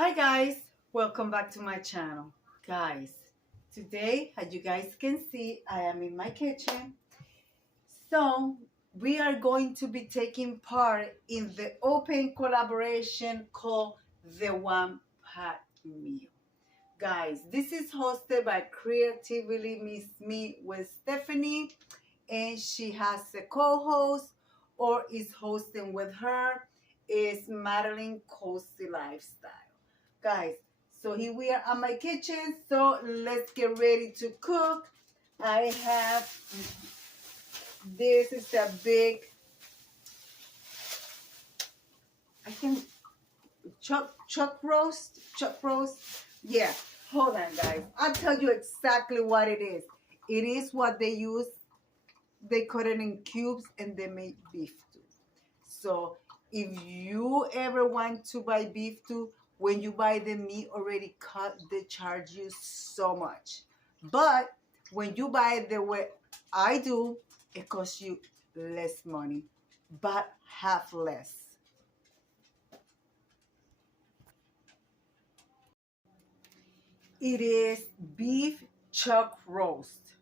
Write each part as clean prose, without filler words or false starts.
Hi guys, welcome back to my channel. Guys, today as you guys can see, I am in my kitchen. So we are going to be taking part in the open collaboration called the One Pot Meal. Guys, this is hosted by Creatively Miss Me with Stephanie, and she has a co-host or is hosting with her is Madeline Cozy Lifestyle. Guys, so here we are at my kitchen, so let's get ready to cook. I have, this is a big, I think, chuck roast. Yeah, hold on guys, I'll tell you exactly what it is. It is what they use. They cut it in cubes and they make beef too. So if you ever want to buy beef too, when you buy the meat already cut, they charge you so much. But when you buy it the way I do, it costs you less money, but half less. It is beef chuck roast,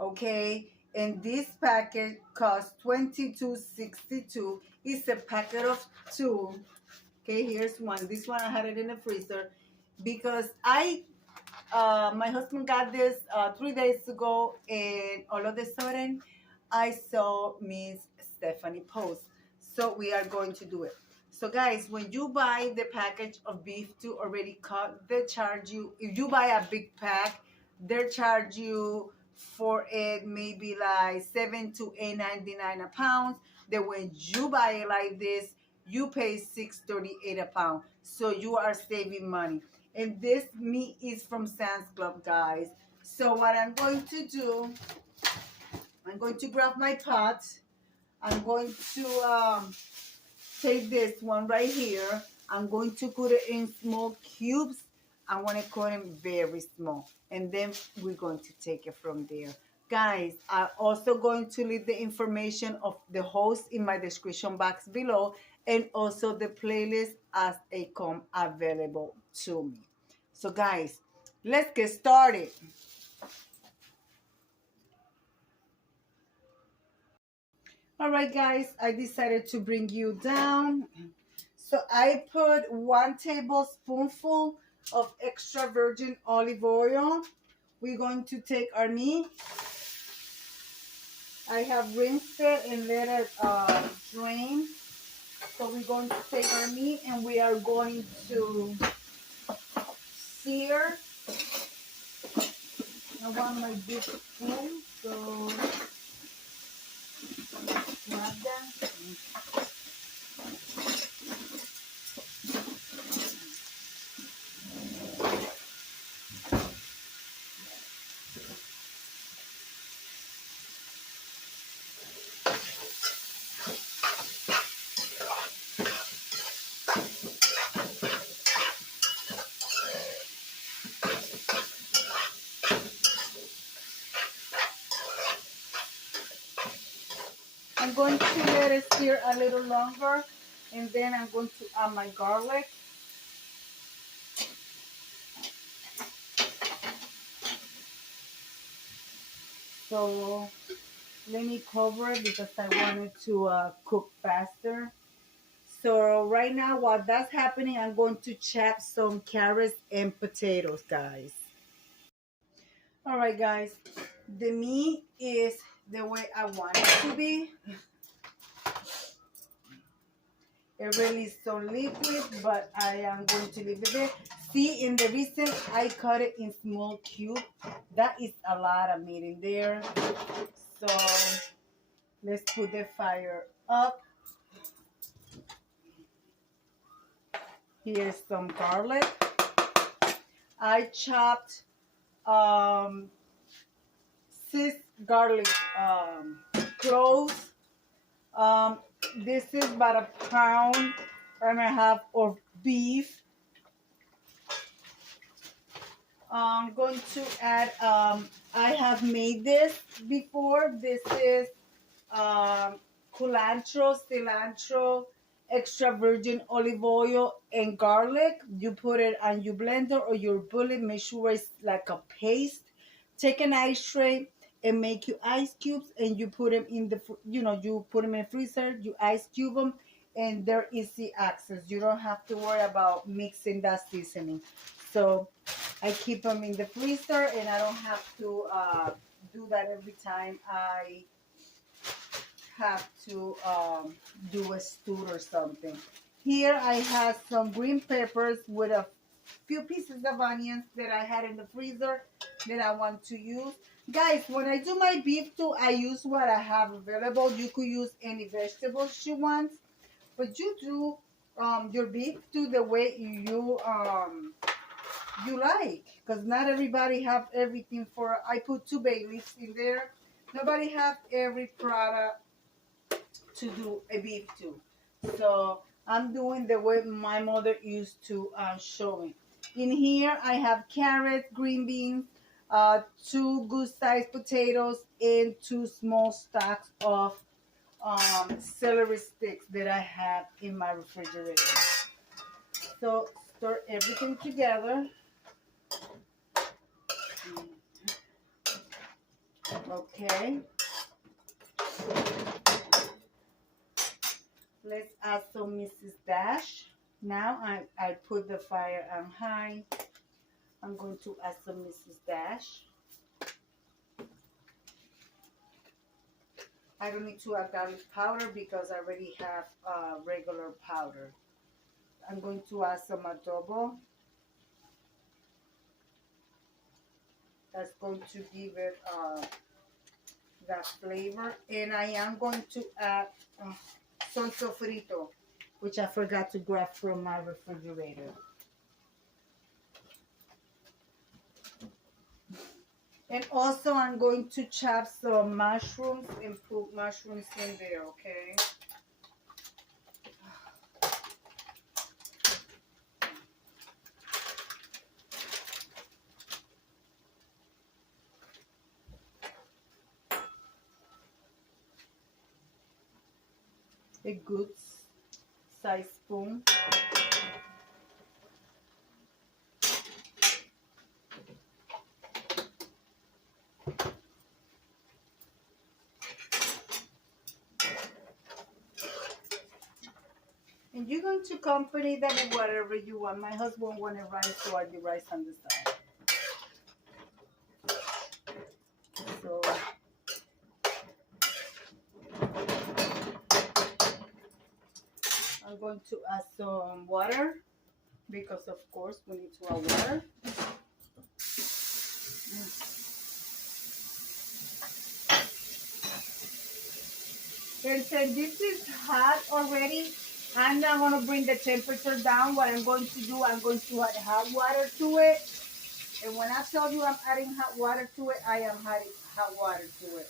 okay? And this packet costs $22.62. It's a packet of two. Okay, here's one. This one I had it in the freezer because my husband got this 3 days ago, and all of a sudden I saw Miss Stephanie post. So we are going to do it. So guys, when you buy the package of beef to already cut, they charge you, if you buy a big pack, they charge you for it maybe like $7 to $8.99 a pound. Then when you buy it like this, you pay $6.38 a pound. So you are saving money. And this meat is from Sam's Club, guys. So what I'm going to do, I'm going to grab my pot. I'm going to take this one right here. I'm going to put it in small cubes. I want to cut them very small. And then we're going to take it from there. Guys, I'm also going to leave the information of the host in my description box below, and also the playlist as they come available to me. So guys, let's get started. All right, guys, I decided to bring you down. So I put 1 tablespoonful of extra virgin olive oil. We're going to take our meat. I have rinsed it and let it drain. So we're going to take our meat and we are going to sear. I want my big spoon, so grab that. I'm going to let it sear a little longer, and then I'm going to add my garlic. So let me cover it because I want it to cook faster. So right now, while that's happening, I'm going to chop some carrots and potatoes, guys. All right, guys, the meat is the way I want it to be. It released some liquid, but I am going to leave it there. See, in the reason I cut it in small cube, that is a lot of meat in there. So let's put the fire up. Here's some garlic. I chopped 6 garlic cloves. This is about 1.5 pounds of beef. I'm going to add, I have made this before. This is cilantro, extra virgin olive oil and garlic. You put it on your blender or your bullet. Make sure it's like a paste. Take an ice tray and make your ice cubes, and you put them in the, you put them in the freezer. You ice cube them, and they're easy access. You don't have to worry about mixing that seasoning. So I keep them in the freezer, and I don't have to do that every time I have to do a stew or something. Here I have some green peppers with a few pieces of onions that I had in the freezer that I want to use. Guys, when I do my beef stew, I use what I have available. You could use any vegetables you want, but you do your beef stew the way you like, because not everybody have everything. For I put 2 bay leaves in there. Nobody have every product to do a beef stew, so I'm doing the way my mother used to show me. In here I have carrots, green beans, 2 good sized potatoes, and 2 small stacks of celery sticks that I have in my refrigerator. So stir everything together. Okay. Let's add some Mrs. Dash. Now I put the fire on high. I'm going to add some Mrs. Dash. I don't need to add garlic powder because I already have regular powder. I'm going to add some adobo. That's going to give it that flavor. And I am going to add some sofrito, which I forgot to grab from my refrigerator. And also I'm going to chop some mushrooms and put mushrooms in there, okay? A good size spoon. And you're going to accompany that with whatever you want. My husband wanted rice, so I do rice on the side. So I'm going to add some water because of course we need to add water. And since this is hot already, I'm not going to bring the temperature down. What I'm going to do, I'm going to add hot water to it. And when I tell you I'm adding hot water to it, I am adding hot water to it.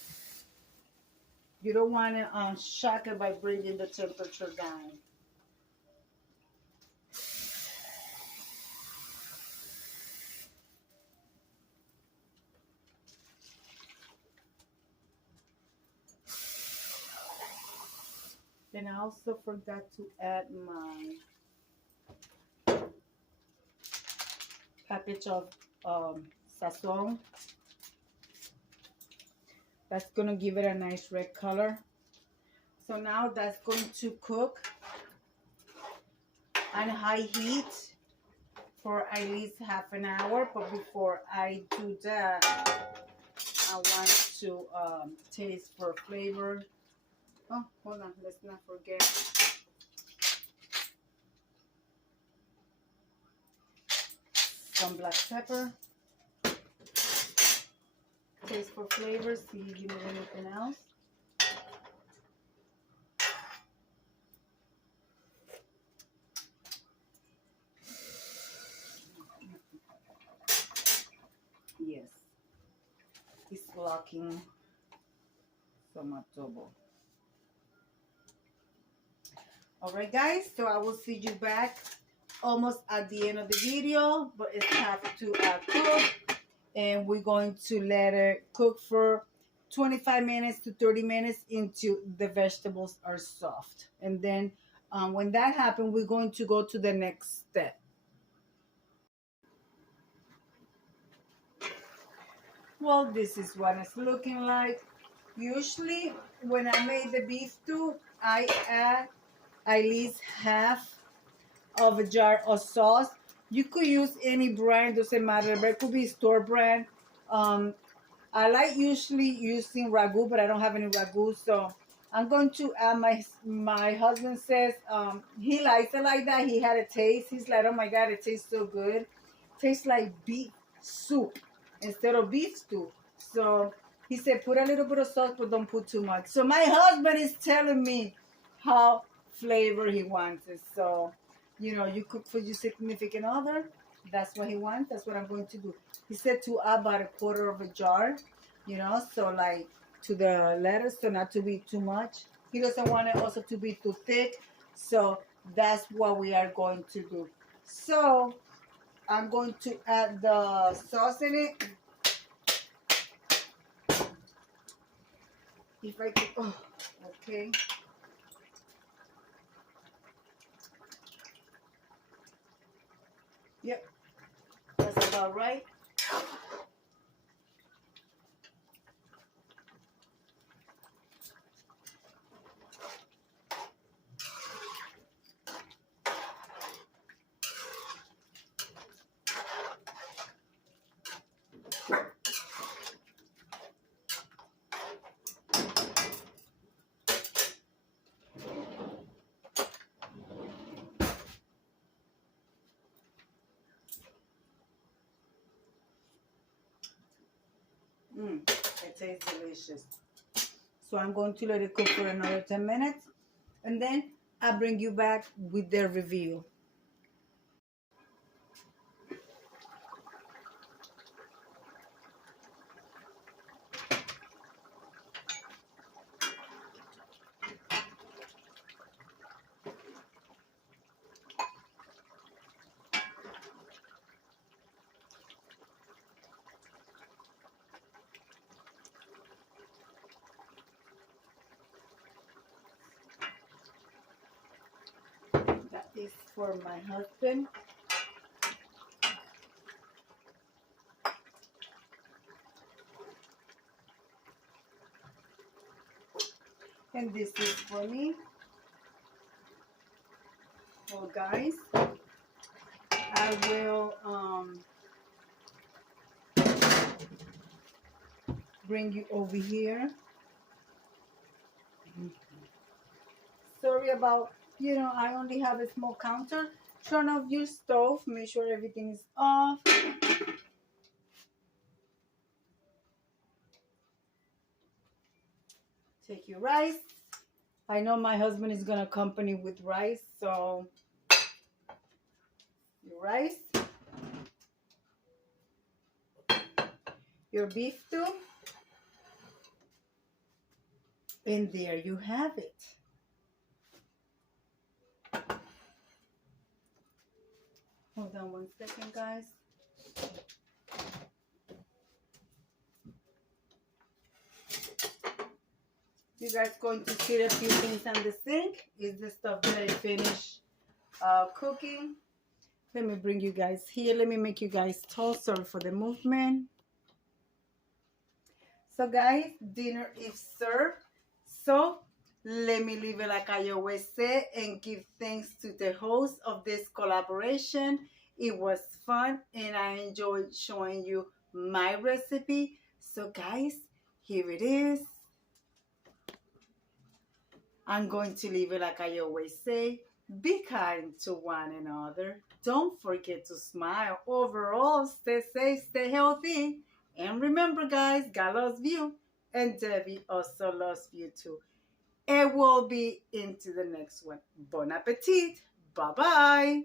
You don't want to shock it by bringing the temperature down. Then I also forgot to add my package of sazon. That's going to give it a nice red color. So now that's going to cook on high heat for at least half an hour. But before I do that, I want to taste for flavor. Oh, hold on, let's not forget. Some black pepper. Taste for flavor, see if you need anything else. Yes, it's locking some adobo. All right, guys, so I will see you back almost at the end of the video, but it has to cook, and we're going to let it cook for 25 minutes to 30 minutes until the vegetables are soft, and then When that happens, we're going to go to the next step. Well, this is what it's looking like. Usually, when I make the beef stew, I add at least half of a jar of sauce. You could use any brand, doesn't matter, but it could be store brand. Um, I like usually using ragu, but I don't have any ragu, so I'm going to add my husband says he likes it like that. He had a taste. He's like, oh my god, it tastes so good. Tastes like beef soup instead of beef stew. So he said, put a little bit of salt, but don't put too much. So my husband is telling me how flavor he wants it. So, you cook for your significant other. That's what he wants. That's what I'm going to do. He said to add about a quarter of a jar, so like to the lettuce, so not to be too much. He doesn't want it also to be too thick. So that's what we are going to do. So I'm going to add the sauce in it. If I can, oh, okay. Yep, that's about right. It tastes delicious. So I'm going to let it cook for another 10 minutes. And then I'll bring you back with the review. That is for my husband. And this is for me. Well, guys, I will bring you over here. Sorry about, I only have a small counter. Turn off your stove. Make sure everything is off. Take your rice. I know my husband is going to accompany with rice, so your rice, your beef stew, and there you have it. Hold on one second, guys. You guys going to see a few things on the sink. Is the stuff that I finished cooking. Let me bring you guys here. Let me make you guys tall. Sorry for the movement. So guys, dinner is served. So let me leave it like I always say and give thanks to the host of this collaboration. It was fun and I enjoyed showing you my recipe. So guys, here it is. I'm going to leave it like I always say. Be kind to one another. Don't forget to smile. Overall, stay safe, stay healthy. And remember, guys, God loves you. And Debbie also loves you too. And we'll be into the next one. Bon appetit. Bye-bye.